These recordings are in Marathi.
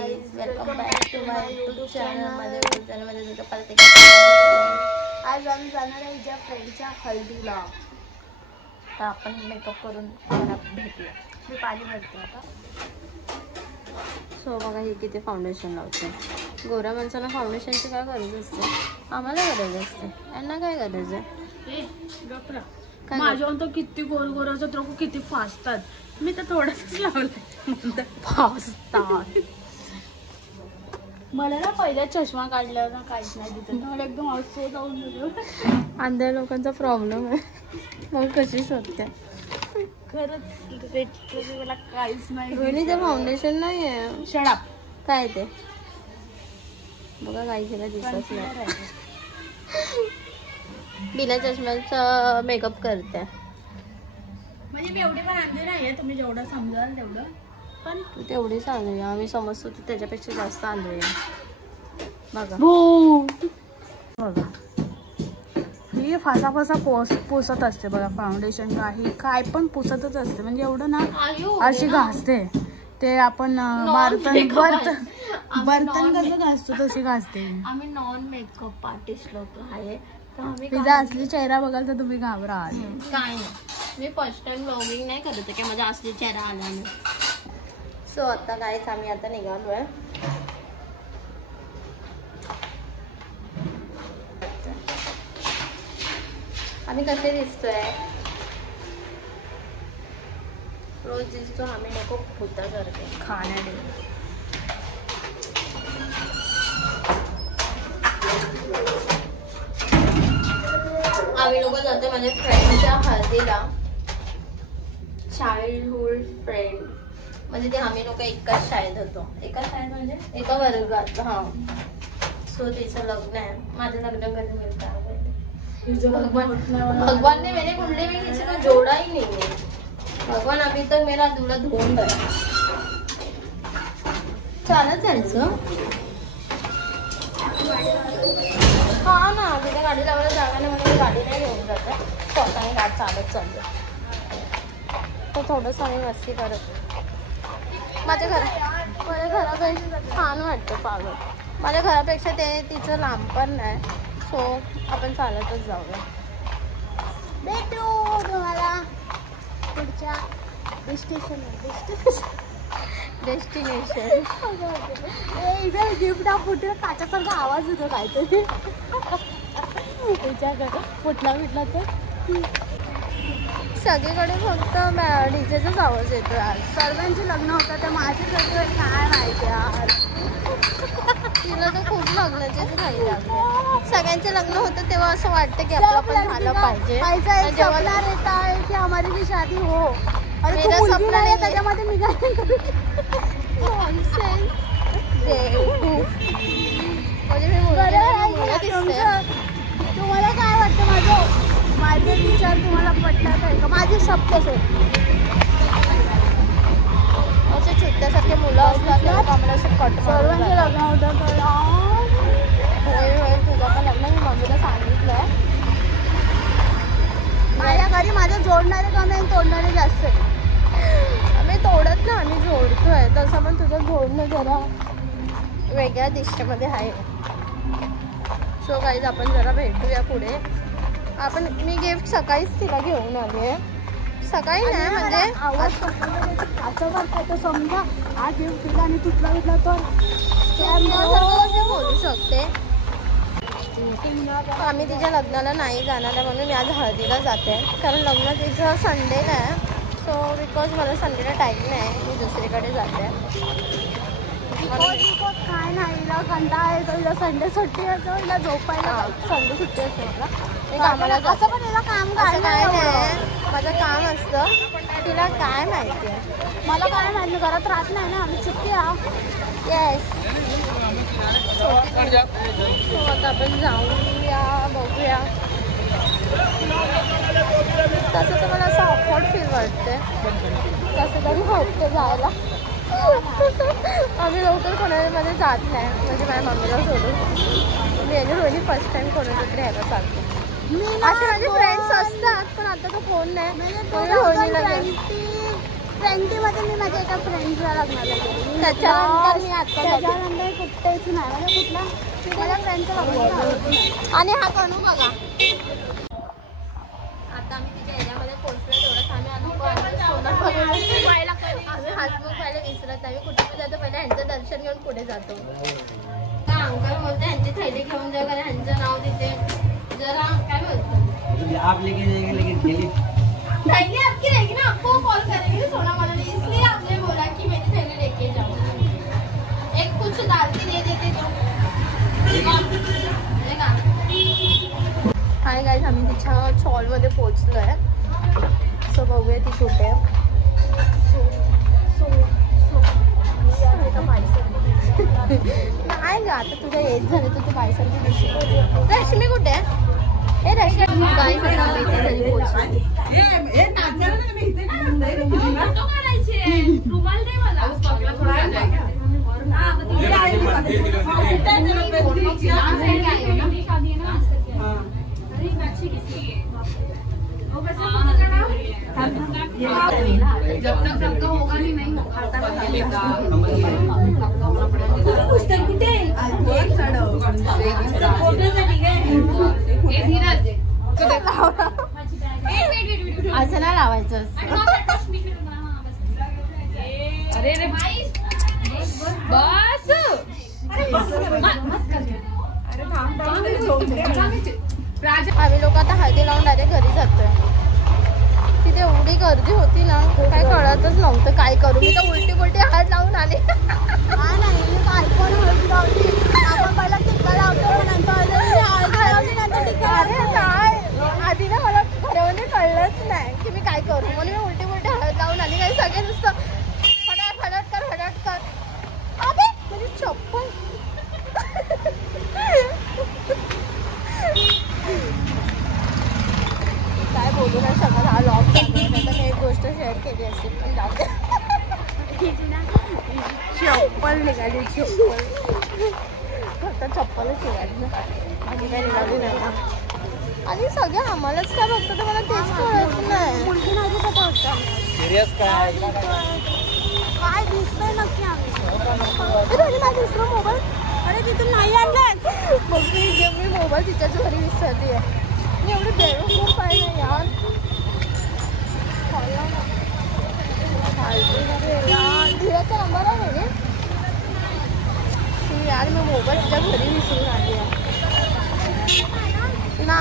Guys, welcome back to my YouTube चॅनलमध्ये तुझं परत आज आम्ही जाणार आहे हिच्या फ्रेंडच्या हल्दीला. तर आपण मेकअप करून भेटूया. मी पाणी भरते आता. सो बघा ही किती फाउंडेशन लावते. गोऱ्या माणसांना फाउंडेशनची काय गरज असते? आम्हाला गरज असते, यांना काय गरज आहे? माझ्या तो किती गोर गोराचा तर किती फासतात. मी तर थोडंच लावलं. फासतात. मला ना पहिला चष्मा काढला ना काहीच नाही दिसत. मला एकदम औषध जाऊन गेलो. अंध्या लोकांचा प्रॉब्लेम आहे. मग कशी शोधते? खरंच मला काहीच नाही. रोहिणी ते फाउंडेशन नाही आहे. शडाप काय ते बघा, काही केलं दिसत नाही. बिना चष्म्याचा मेकअप करते. म्हणजे मी एवढी पण अंधी नाहीये, तुम्ही जेवढं समजाल तेवढं. पण तू तेवढीच आंधळी, आम्ही समजतो तू त्याच्यापेक्षा जास्त आंधळी. बघा बघा ही फासा पुसत असते बघा. फाउंडेशन काही काय पण पुसतच असते. म्हणजे एवढं ना अशी घासते. ते आपण बर्तन कसं घासतो तशी घासते. आम्ही नॉन मेकअप आर्टिस्ट लोक आहे. तिचा असली चेहरा बघाल तर तुम्ही घाबराल. काय नाही, मी फर्स्ट टाइम व्लॉगिंग नाही करत आहे की माझा असली चेहरा आला नाही. सो आता गाईस आम्ही आता निघालोय. आम्ही कसे दिसतोय? रोज दिसतो आम्ही नको भूता करते खाण्याने. आम्ही लोक जातो माझ्या फ्रेंडच्या हळदीला. चाइल्डहुड फ्रेंड म्हणजे ते आम्ही लोक एकाच शाळेत होतो. एकाच शाळेत म्हणजे एका वर्गात. हा. सो तिचं लग्न आहे. माझं लग्न कधी मिळतं? भगवान ने मेरे कुंडली में किसी को जोड़ा ही नहीं है. भगवान अभी तक मेरा दूल्हा ढूंढ रहा है. चालत जायचं. हा ना, तिथे गाडी लावायला जागा नाही म्हणून गाडी नाही घेऊन जाते. स्वतःने गाडी चालत चालते. तर थोडंसं आम्ही मस्ती करत. माझ्या घरापेक्षा छान वाटतं पागल. माझ्या घरापेक्षा ते तिचं लांब पण नाही. सो आपण चालतच जाऊया. भेटू तुम्हाला पुढच्या डेस्टिनेशन. इथं गिफ्ट फुटलं काच्यासारखा आवाज होतो काहीतरी. त्याच्याकडे फुटला तर सगळीकडे फक्त डीजेचाच आवाज येतो. आज सर्वांचे लग्न होतं तर माझे सगळे काय माहिती यार. तिला तर खूप लग्नाचीच घाई लागली. सगळ्यांचे लग्न होतं तेव्हा असं वाटतं की आपलं पण झालं पाहिजे. सपना रहता है की हमारी भी शादी हो. अरे तो सपना आहे त्याच्यामध्ये मी काय करू? तुम्हाला काय वाटतं? माझे विचार तुम्हाला पटतात आहे का? माझे शब्द आहे. असे चित्त्यासारखे मुलं असतात आम्हाला असं कट. सर्वांचे लग्न होतं तर होय होय तुझं पण लग्न मी मम्मीला सांगितलंय. माझ्या घरी माझं जोडणारे कमी आणि तोडणारे जास्त आहे. आम्ही तोडत ना, आम्ही जोडतोय. तसं पण तुझं जोडणं जरा वेगळ्या दिशेमध्ये आहे. सो गाईज आपण जरा भेटूया पुढे. मी गिफ्ट सकाळीच तिला घेऊन आली आहे. सकाळी नाही म्हणजे आवाज कसं समजा हा गिफ्ट दिला आणि तुटला विकला तर बोलू शकते. आम्ही तिच्या लग्नाला नाही जाणार आहे म्हणून मी आज हळदीला जाते. कारण लग्न तिचं संडेला आहे. सो बिकॉज मला संडेला टाईम नाही, मी दुसरीकडे जाते. काय नाही, हिला कंटाळा येतो. हिला संडे सुट्टी असतो. हिला झोपायला संडे सुट्टी असते मला. मी कामाला असं पण हिला काम काय नाही. माझं काम असतं. तिला काय माहिती आहे? मला काय माहिती, घरात राहत नाही ना आम्ही. सुट्टी येस. सो आता आपण जाऊया, बघूया. तसं तर मला असं ऑकवर्ड फील वाटते. तसं तरी वाटतं जायला. आम्ही लवकर कोणामध्ये जात नाही. म्हणजे माझ्या मम्मीला सोडून मी आणि रोहिणी फर्स्ट टाइम कोणाच्या तरी ह्याला चालतो. असे माझे फ्रेंड्स असतात पण आता तो कोण नाही. रोहिणीला 20मध्ये मी माझ्या एका फ्रेंडच्या लग्नाला गेली. त्याच्यानंतर कुठेच नाही म्हणजे कुठला माझ्या फ्रेंडचं लग्न. आणि हा कणू बघा. आता आम्ही तिच्या एरियामध्ये पोहोचलो. तेवढंच आम्ही आम्ही हसमुख पहिले विसरत. आम्ही कुठे पण जातो पहिले ह्यांचं दर्शन घेऊन पुढे जातो. का अंकल बोलते ह्यांची थैली घेऊन जा कारण ह्यांचं नाव तिथे जरा काय बोलतो आप लेके जाएंगे लेकिन थैली आपकी रहेगी ना. आपको कॉल करेंगे सोना वाला ने इसलिए आपने बोला कि मेरी थैली लेके जाओ. एक कुछ दालची दे देते तो. हाय गाईज आम्ही तिच्या स्टॉलमध्ये पोहोचलो आहे. सो बघूया ती कुठे आहे. नाही ग आता तुझ्या एज झालं तर तू बायसारखी दिसते. रश्मी कुठे आहे? हे रश्मी गाईज आता बेटी घरी पोहोचली. जब तक सबका होगा नहीं असं नाही लावायचं. अरे रे बस आम्ही लोक आता हळदी लावून डायरेक्ट घरी जातोय. तिथे एवढी गर्दी होती ना काय कळतच नव्हतं काय करू. मी तर उलटी पुलटी हळद लावून आले. काय पण हळदी लावली आपण पहिला टिक्का लावतो नंतर हळदी लावली नंतर टिक्का. अरे काय आधी ना मला खरं कळलंच नाही की मी काय करू म्हणून मी उलटी पुलटी हळद लावून आली. काही सगळे नुसतं फटाट कर. अबे म्हणजे चप्पल. काय बोलू नाही शकत. हा लॉक चालू आहे नाही तर मी एक गोष्ट शेअर केली असते पण जाऊ दे. चप्पल निघाली चप्पल. फक्त चप्पलच निघाली ना आणि काय निघाली नाही ना. आणि सगळे आम्हालाच काय बघतो तर मला तेच कळत नाही. मुलगी नाही दिसत होतं. सीरियस काय काय दिसतंय नक्की आम्ही माझा दुसरा मोबाईल. अरे तिथून नाही आणलाय. मग मी मोबाईल तिच्याच घरी विसरली आहे. मी एवढी बेरोजगार पाहिजे यार. धीराचा नंबर आहे ना यार. मी मोबाईल तिच्या घरी विसरून आली आहे ना.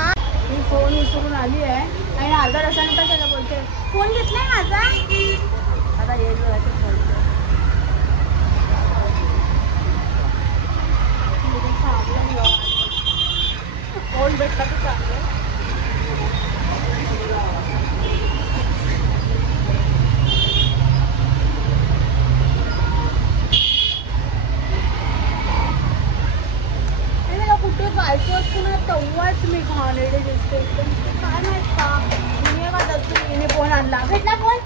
मी फोन विसरून आली आहे आणि अर्धा तासानंतर त्याला बोलते फोन घेतलाय माझा. आता येईल फोन. फोन भेटला तर चांगलं. कुठे जायचं असतो ना तेव्हाच मी घाणेरडे दिसते एकदम. काय माहित का मी का दसरी फोन आणला. भेटला फोन.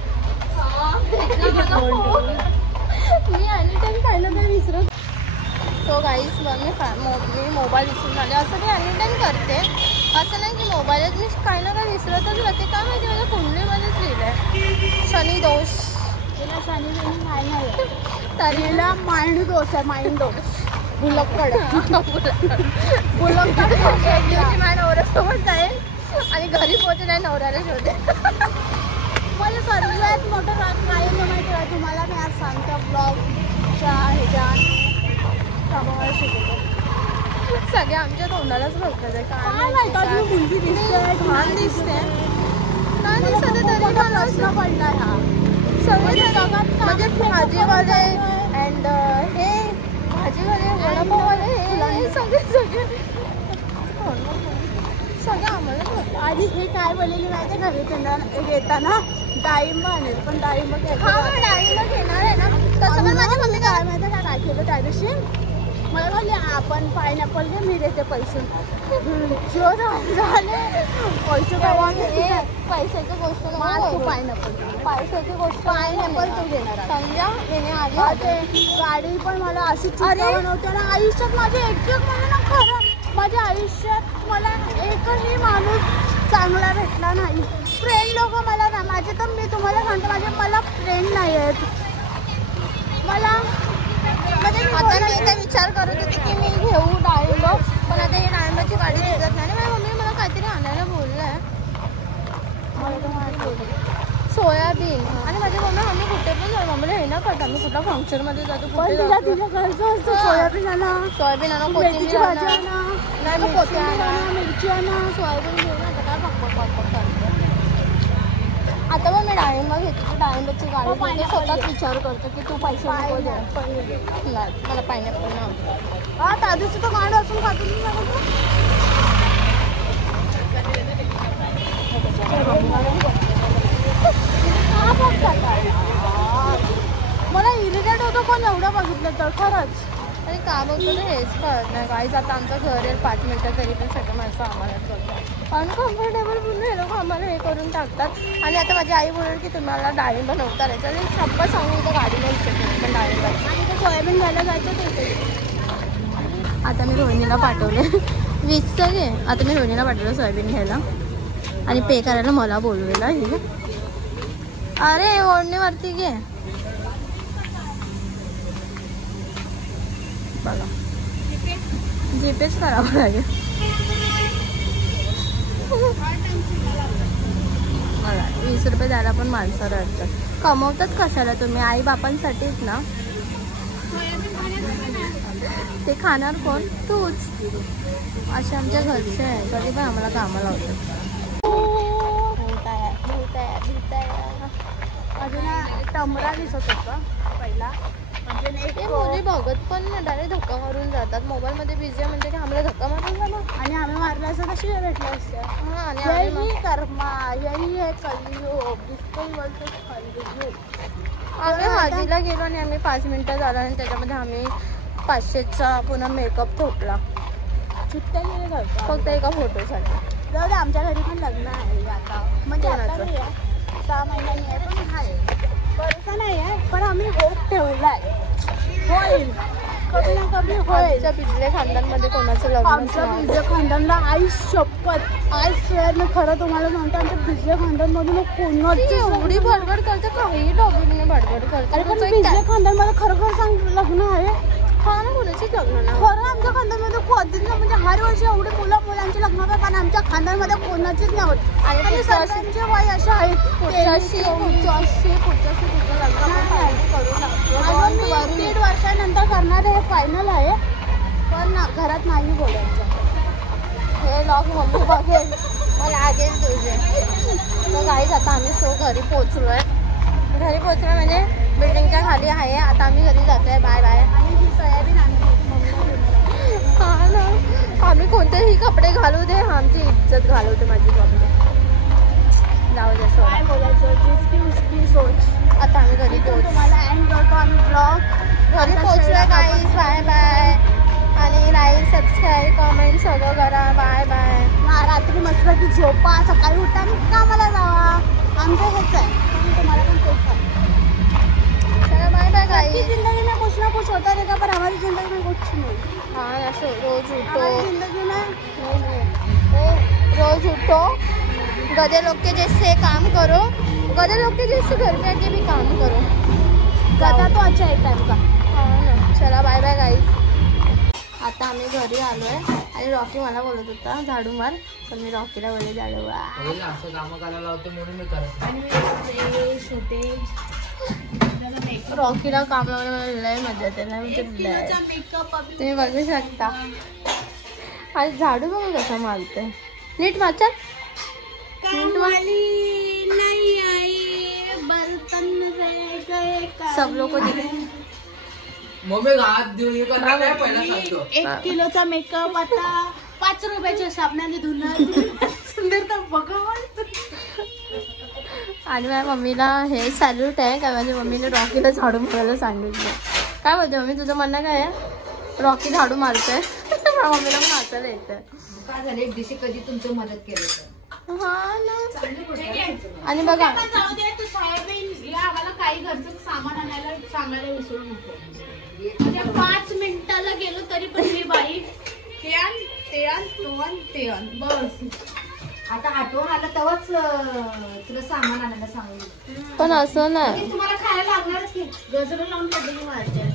मी आणि टाइम खायला तर विसरत. तो गाईस मी मोबाईल विसरून आले. असं मी आणि टाइम करते. असं नाही की मोबाईलच मी काही ना काही विसरतच राहते. काय माहिती माझ्या कुंडलीमध्येच लिहिलं आहे शनी दोष. तिला शनी बिनी काय नाही. तरीला माइंड दोष आहे. माइंड दोष. बुलक्कड. माझ्या नवऱ्यासोबत जाईल आणि घरी पोहोचेल आहे नवऱ्याला शोधे. मला सर्वात मोठं काय माहिती आहे तुम्हाला. मी आज सांगते ब्लॉगच्या ह्याच्या शिकवतो. सगळे आमच्या तोंडालाच बघतात आहे. काय माहिती मुलगी दिसते घाण दिसते. नाही दिसत तरी मला प्रश्न पडला हा. सगळे म्हणजे भाजीवाले अँड हे भाजीवाले वडापाववाले हे सगळे आम्हाला बघतात. आधी हे काय बोललेली माहिती घरी येताना डाळिंब आणेल पण डाळिंब डाळिंब घेणार आहे ना. तसं पण माझी मम्मी काय माहिती काय केलं त्या दिवशी मला बोलले आपण पायनॅपल घे मी देते पैसे. जो झाले पैसे पैशाची गोष्ट पैशाची गोष्ट पायनॅपल तू घेणार समजा येणे आधी गाडी पण मला अशी बनवते ना. आयुष्यात माझे एक म्हणजे ना खरं माझ्या आयुष्यात मला एकही माणूस चांगला भेटला नाही. फ्रेंड लोक मला ना माझे तर मी तुम्हाला सांगते मला फ्रेंड नाही आहेत. मला म्हणजे आता मी इथे विचार करत होते की मी घेऊ डाळिंब, पण आता ही डाळिंबाची गाडी दिसत नाही. माझ्या मम्मी मला काहीतरी आणायला बोललंय, सोयाबीन. आणि माझी मम्मी कुठे पण जाऊ, मम्मीला हे ना करता आम्ही कुठल्या फंक्शनमध्ये जातो, कुठे जातो सोयाबीन आणा, सोयाबीन आणा, मेथीची भाजी आणा, नाही कोथिंबीर आणा, मिरची आणा, सोयाबीन घेऊन आता काय पकपक करते. आता पण मी डाळिंब घेते, तर डाळिंबाची गाडी घेते, स्वतःच विचार करतो की तू पैसे नको दे. नाही मला पायनॅपल नाही. हा त्या दिवशी तो गाडी असून खातो मला इरिटेट होतं पण एवढं बघितलं तर खरंच. आणि का बघतो तर हेच कळत नाही. गाईज आता आमचं घर आहे 5 मिनिटं तरी पण सगळं माणसं आम्हाला करतात. अनकम्फर्टेबल म्हणून हे लोक आम्हाला हे करून टाकतात. आणि आता माझी आई बोलेल की तुम्हाला डाळिंब नव्हता राहायचं, आणि शब्द सांगून तर गाडी नाही शकत पण डाळिंबाची. आणि ते सोयाबीन घ्यायला जायचं तिथे. आता मी रोहिणीला पाठवले 20चं घे. आता मी रोहिणीला पाठवलं सोयाबीन घ्यायला आणि पे करायला मला बोलवेला. हे अरे ओढणीवरती घे बघा, जीपेच करावं लागेल मला. 20 रुपये द्यायला पण माणसं रडतात. कमवतात कशाला तुम्ही? आई बापांसाठीच ना. ते खाणार कोण? तूच. असे आमच्या घरचे आहे, कधी पण आम्हाला कामाला लावतात. अजून टमरा दिसत होता पहिला, म्हणजे ते मुली बघत पण ना, डायरेक्ट धक्का मारून जातात. मोबाईलमध्ये बिझी म्हणजे की आम्हाला धक्का मारून जाणार. आणि आम्ही मारला असं कशी भेटले असते. हां, आणि यही कर्मा, यही है कलियुग, जिसको बोलते कलियुग. आम्ही हळदीला गेलो आणि आम्ही 5 मिनिटं झालं आणि त्याच्यामध्ये आम्ही 500चा पुन्हा मेकअप थोपला चित्त्या गेले करतो फक्त एका फोटोसाठी. जाऊ दे, आमच्या घरी पण लग्न आहे आता, म्हणजे आता नाही आहे, 6 महिन्यांनी आहे, पण आहे बरंच नाही आहे, पण आम्ही होप ठेवलाय होईल, कधी ना कधी होईल. आमच्या बिजले खानदानमध्ये कोणाचं लग्न आमच्या बिजले खानदानला आई शपथ, आज स्वेअरनं खरं तुम्हाला सांगतो, आमच्या बिजले खानदानमधून कोणाची एवढी बडबड करते, काही टॉपिकने बडबड करते. अरे पण बिजले खानदानमध्ये खरं सांग लग्न आहे. हा ना, कोणाचीच लग्न ना खरं आमच्या खानदानमध्ये कधीच ना, म्हणजे हर वर्षी एवढे मुलांचे लग्न होतात, कारण आमच्या खानदानमध्ये कोणाचीच नाही होत. आणि सगळ्यांचे वय असे आहेत, पुढच्याशी अजून मी 1.5 वर्षानंतर करणार आहे, फायनल आहे, पण घरात नाही बोलायचं. हे लॉग मम्मी बघेल, मला लागेल तुझे. मग गाईज आता आम्ही घरी पोचलोय. घरी पोचलोय म्हणजे बिल्डिंगच्या खाली आहे. आता आम्ही घरी जातोय. Bye bye. आणि ही सोयाबीन हा ना, आम्ही कोणतेही कपडे घालू दे, आमची इज्जत घालवते माझी कपडे. जाऊ दे, काय बोलायचं, जिसकी उसकी सोच. आता आम्ही घरी पोहोच, तुम्हाला एंड करतो आम्ही ब्लॉग. घरी पोहोचलोय गाईज. Bye bye. आणि लाईक, सबस्क्राईब, कमेंट सगळं करा. Bye bye. रात्री मस्तपैकी झोपा, सकाळी उठा आणि कामाला जावा. आमचं हेच आहे, तुम्हाला पण तेच आहे. चला बाय बाय गाईज. जिंदगी में कुछ ना कुछ होता रहेगा, पर हमारी जिंदगी में कुछ नहीं. हाँ, ऐसे रोज उठो, जिंदगी में रोज उठो, गधे लोग के जैसे काम करो, गधे लोग के जैसे घर में आके भी काम करो. गधा तो अच्छा है टाइप का. हाँ ना. चला बाय बाय गाईज. आता आम्ही घरी आलोय आणि रॉकी मला बोलत होता झाडू मार, पण मी रॉकीला बोलले झाडू मार. असं कामं करायला लावतो म्हणून मी करत. रॉकीला काम लावलं मला लय मजा येते ना, म्हणजे तुम्ही बघू शकता. आणि झाडू बघा कसं मारते, नीट वाचा. सब लोक मम्मी हात देऊन हे करणार नाही, पहिला सांगतो. 1 किलोचा मेकअप आता 5 रुपयाच्या साबणाने धुणार. सुंदर तर बघा. आणि माझ्या मम्मीला हे सॅल्यूट आहे का, माझ्या मम्मीने रॉकीला झाडू मारायला सांगितलं. काय बोलते मम्मी, तुझं म्हणणं काय आहे? रॉकी झाडू मारतोय. माझ्या मम्मीला पण हसायला येतं. काय झालं, एक दिवशी कधी तुमचं मदत केली तर. हा ना. आणि बघा, जाऊ दे, तू सोयाबीन या, आम्हाला काही घरचं सामान आणायला सांगायला विसरू नको. 5 मिनिटाला गेलो तरी पण मी बाई ते आण, ते आण, तो आण, ते आण, बस. आता आठवण आलं तेव्हाच तुला सामान आणायला सांगू. पण असं नाही. तुम्हाला खायला लागणारच की. गजर लावून पडली माझ्या.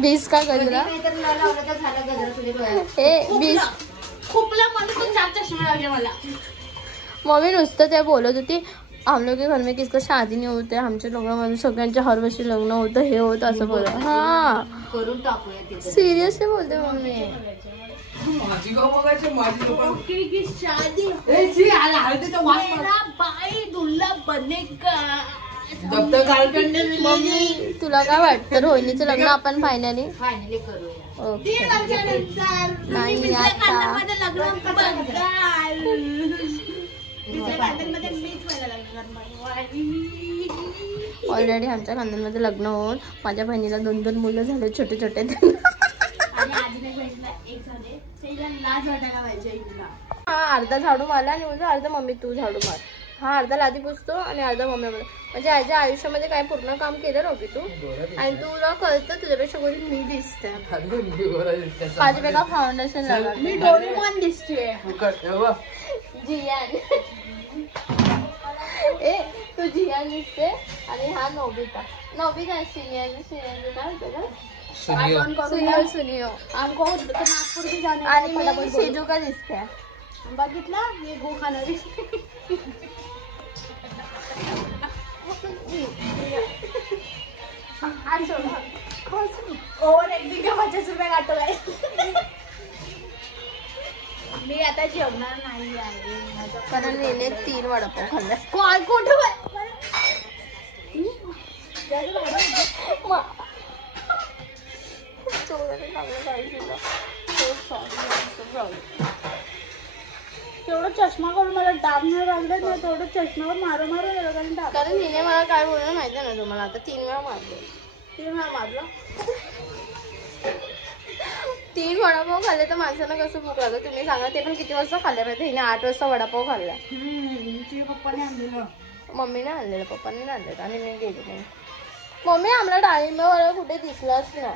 बीस का गजरा? नाहीतर न लावलं तर झालं गजरा तुझ्या डोळ्यात. हे बीस. खूपला मध्ये पण 4 चष्मे लागले मला. मम्मी नुसतं ते बोलत होती हम लोग के घर में किसका शादी नहीं होते, आमच्या लोकांमध्ये सगळ्यांच्या हर वर्षी लग्न होतं, हे होतं असं बोलत. हा करून टाकूया तिथे. सिरियसली बोलते मम्मी. माझी गाव बघायची माझी लोक की शादी हळदीचा वास मेरा भाई दुल्हा बनेगा. दप्तर गार्लफ्रेंड मम्मी तुला काय वाटतं रोहिणीचं लग्न आपण फायनली फायनली करूया. ओके वर्षानंतर नाही आता लग्न बघाल. दुसऱ्या कांद्यांमध्ये मीच व्हायला लागणार. ऑलरेडी आमच्या खानदानमध्ये लग्न होऊन माझ्या बहिणीला 2 मुलं झाले छोटे छोटे. आणि आजीने बहिणीला एक झाले. त्याला लाज वाटायला पाहिजे तुला. हा अर्धा झाडू मारला आणि बोलतो अर्धा मम्मी तू झाडू मार. हा अर्धा लादी पुसतो आणि अर्धा मम्मी बोलतो. म्हणजे आजच्या आयुष्यामध्ये काय पूर्ण काम केलं नव्हती तू आणि तुला कळतं तुझ्यापेक्षा कोणी मी दिसते. माझ्यापेक्षा फाउंडेशन लागला. मी डोरेमॉन दिसते. जियान. ए तू जियान दिसते आणि हा नोबिता. नोबिता सिनियर काय होतं का सुनियो आमको नागपूर की जाने आणि मी शिजुका दिसते. बघितलं मी गो खाणारी. ओव्हर ऍक्टिंग का 50 रुपये काटलाय. मी आता जेवणार नाही आहे कारण नेले 3 वडापाव खाल्ला. काय कुठं तेवढं चष्मा करून मला डाग नाही लागलं नाही. तेवढं चष्म्यावर मारून कारण हिने मला काय बोलणं माहिती ना तुम्हाला. आता 3 वेळा मारलो. 3 वेळा मारलं. 3 वडापाव खाल्ले तर माणसाला कसं भूक लागलं तुम्ही सांगा. ते पण किती वाजता खाल्ले पाहिजे. हिने 8 वाजता वडापाव खाल्ला. तुझ्या पप्पाने आणलेलं. मम्मीने आणलेलं पप्पांनी आणलेलं आणि मी गेलो नाही. मम्मी आम्हाला डाळिंबावाला कुठे दिसलाच ना.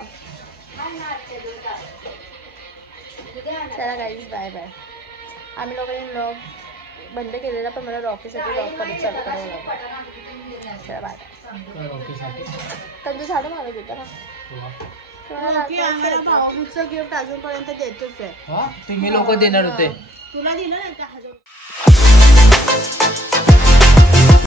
चला गाईज बाय बाय. आम्ही लोकांनी ब्लॉग बंद केलेला पण मला रॉकीसाठी ब्लॉग परत चालू करावं लागलं. चला बाय. त्यांचं झाडं मारत होतं ना. भाऊचं गिफ्ट अजूनपर्यंत देतोच आहे. तुम्ही लोक देणार होते. तुला दिलं नाही का 1000.